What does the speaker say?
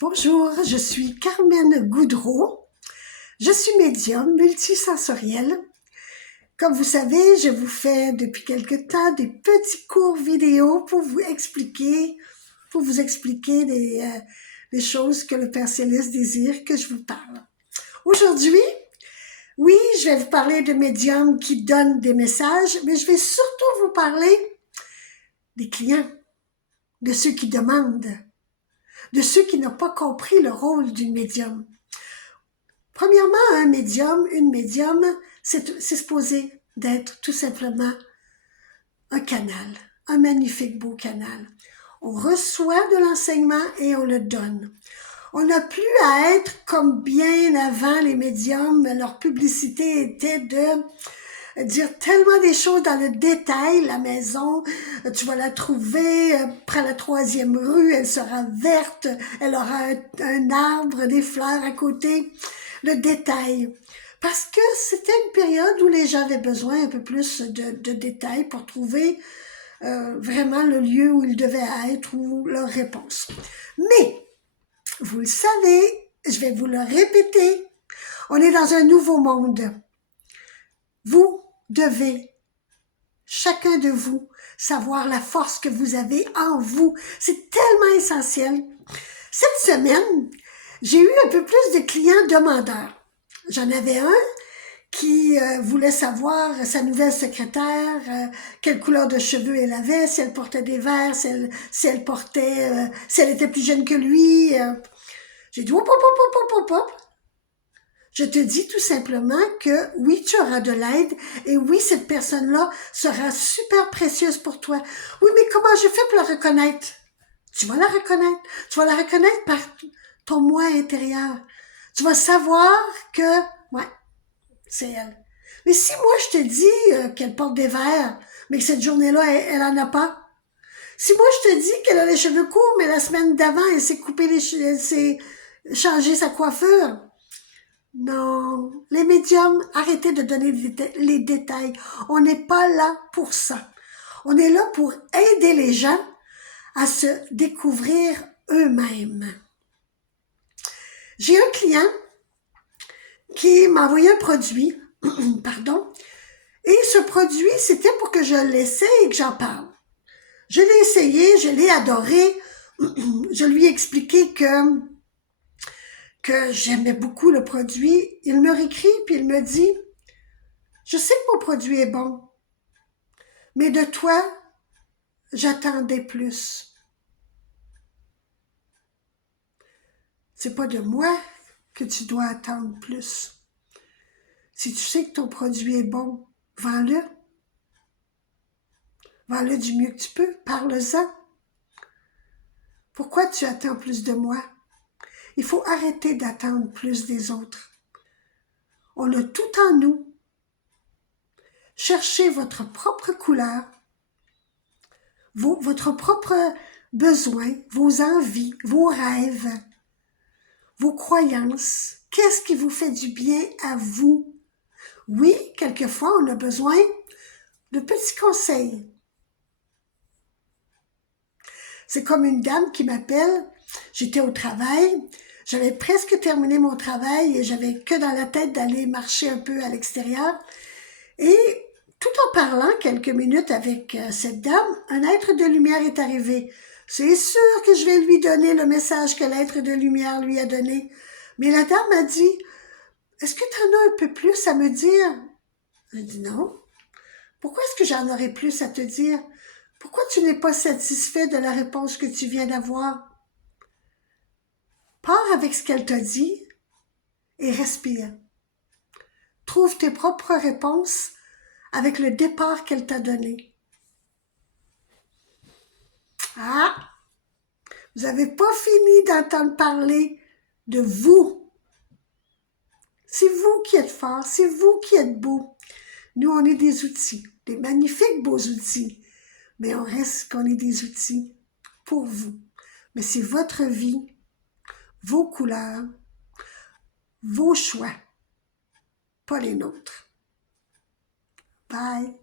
Bonjour, je suis Carmen Goudreau. Je suis médium multisensorielle. Comme vous savez, je vous fais depuis quelque temps des petits cours vidéo pour vous expliquer des choses que le Père Céleste désire que je vous parle. Aujourd'hui, oui, je vais vous parler de médiums qui donnent des messages, mais je vais surtout vous parler des clients, de ceux qui demandent, de ceux qui n'ont pas compris le rôle d'une médium. Premièrement, un médium, une médium, c'est supposé d'être tout simplement un canal, un magnifique beau canal. On reçoit de l'enseignement et on le donne. On n'a plus à être comme bien avant les médiums, leur publicité était de dire tellement des choses dans le détail. La maison, tu vas la trouver, près la 3e rue, elle sera verte, elle aura un arbre, des fleurs à côté. Le détail. Parce que c'était une période où les gens avaient besoin un peu plus de détails pour trouver vraiment le lieu où ils devaient être ou leur réponse. Mais, vous le savez, je vais vous le répéter, on est dans un nouveau monde. Vous devez, chacun de vous, savoir la force que vous avez en vous. C'est tellement essentiel. Cette semaine, j'ai eu un peu plus de clients demandeurs. J'en avais un qui voulait savoir sa nouvelle secrétaire, quelle couleur de cheveux elle avait, si elle portait des verres, si elle était plus jeune que lui. J'ai dit, hop, hop, hop, hop, hop, hop. Je te dis tout simplement que oui, tu auras de l'aide et oui, cette personne-là sera super précieuse pour toi. Oui, mais comment je fais pour la reconnaître? Tu vas la reconnaître. Tu vas la reconnaître par ton moi intérieur. Tu vas savoir que, ouais, c'est elle. Mais si moi je te dis qu'elle porte des verres, mais que cette journée-là, elle en a pas. Si moi je te dis qu'elle a les cheveux courts, mais la semaine d'avant, elle s'est coupé elle s'est changé sa coiffure. Non, les médiums, arrêtez de donner les détails. On n'est pas là pour ça. On est là pour aider les gens à se découvrir eux-mêmes. J'ai un client qui m'a envoyé un produit, pardon, et ce produit, c'était pour que je l'essaie et que j'en parle. Je l'ai essayé, je l'ai adoré, je lui ai expliqué que j'aimais beaucoup le produit. Il me réécrit puis il me dit, je sais que mon produit est bon, mais de toi, j'attendais plus. C'est pas de moi que tu dois attendre plus. Si tu sais que ton produit est bon, vends-le. Vends-le du mieux que tu peux, parle-en. Pourquoi tu attends plus de moi? Il faut arrêter d'attendre plus des autres. On a tout en nous. Cherchez votre propre couleur, votre propre besoin, vos envies, vos rêves, vos croyances. Qu'est-ce qui vous fait du bien à vous? Oui, quelquefois, on a besoin de petits conseils. C'est comme une dame qui m'appelle, j'étais au travail, j'avais presque terminé mon travail et j'avais que dans la tête d'aller marcher un peu à l'extérieur. Et tout en parlant quelques minutes avec cette dame, un être de lumière est arrivé. C'est sûr que je vais lui donner le message que l'être de lumière lui a donné. Mais la dame m'a dit, est-ce que tu en as un peu plus à me dire? J'ai dit non. Pourquoi est-ce que j'en aurais plus à te dire? Pourquoi tu n'es pas satisfait de la réponse que tu viens d'avoir? Pars avec ce qu'elle t'a dit et respire. Trouve tes propres réponses avec le départ qu'elle t'a donné. Ah! Vous n'avez pas fini d'entendre parler de vous. C'est vous qui êtes fort, c'est vous qui êtes beau. Nous, on est des outils, des magnifiques beaux outils, mais on reste qu'on est des outils pour vous. Mais c'est votre vie, vos couleurs, vos choix, pas les nôtres. Bye!